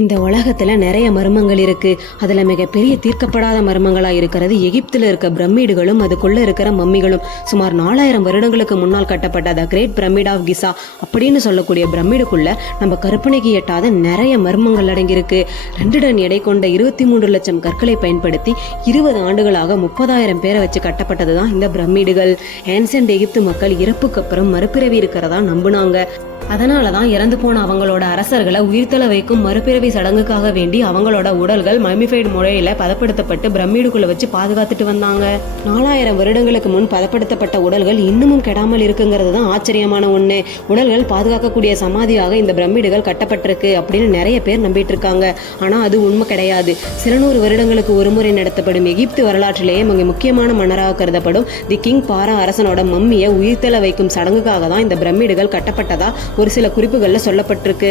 இந்த உலகத்துல நிறைய மர்மங்கள் இருக்கு. அதுல மிகப்பெரிய தீர்க்கப்படாத மர்மங்களா இருக்கிறது எகிப்துல இருக்க பிரமிடுகளும் அதுக்குள்ள இருக்கிற மம்மிகளும். சுமார் 4000 வருடங்களுக்கு முன்னால் கட்டப்பட்ட த கிரேட் பிரமிட் ஆஃப் கிசா அப்படின்னு சொல்லக்கூடிய பிரமிடுக்குள்ள நம்ம கற்பனைக்கு எட்டாத நிறைய மர்மங்கள் அடங்கியிருக்கு. 2 டன் எடை கொண்ட 23 லட்சம் கற்களை பயன்படுத்தி 20 ஆண்டுகளாக 30,000 பேரை வச்சு கட்டப்பட்டதுதான் இந்த பிரமிடுகள். ஏன்சென்ட் எகிப்து மக்கள் இறப்புக்கு அப்புறம் மறுபிறவி இருக்கிறதா நம்புனாங்க. அதனாலதான் இறந்து போன அவங்களோட அரசர்களை உயிர்த்தல வைக்கும் மறுபிறவி சடங்குக்காக வேண்டி அவங்களோட உடல்கள் மமிஃபைடு முறையில பதப்படுத்தப்பட்டு பிரமிடுக்குள்ள வச்சு பாதுகாத்துட்டு வந்தாங்க. 4000 வருடங்களுக்கு முன் பதப்படுத்தப்பட்ட உடல்கள் இன்னமும் கெடாமல் இருக்குங்கிறது தான் ஆச்சரியமான ஒண்ணு. உடல்கள் பாதுகாக்கக்கூடிய சமாதியாக இந்த பிரமிடுகள் கட்டப்பட்டிருக்கு அப்படின்னு நிறைய பேர் நம்பிட்டு இருக்காங்க. ஆனா அது உண்மை கிடையாது. சில 100 வருடங்களுக்கு ஒருமுறை நடத்தப்படும் எகிப்து வரலாற்றிலேயே மிக முக்கியமான மன்னராக கருதப்படும் தி கிங் பாரா அரசனோட மம்மியை உயிர்த்தல வைக்கும் சடங்குக்காக தான் இந்த பிரமிடுகள் கட்டப்பட்டதா ஒரு சில குறிப்புகள்ல சொல்லப்பட்டிருக்கு.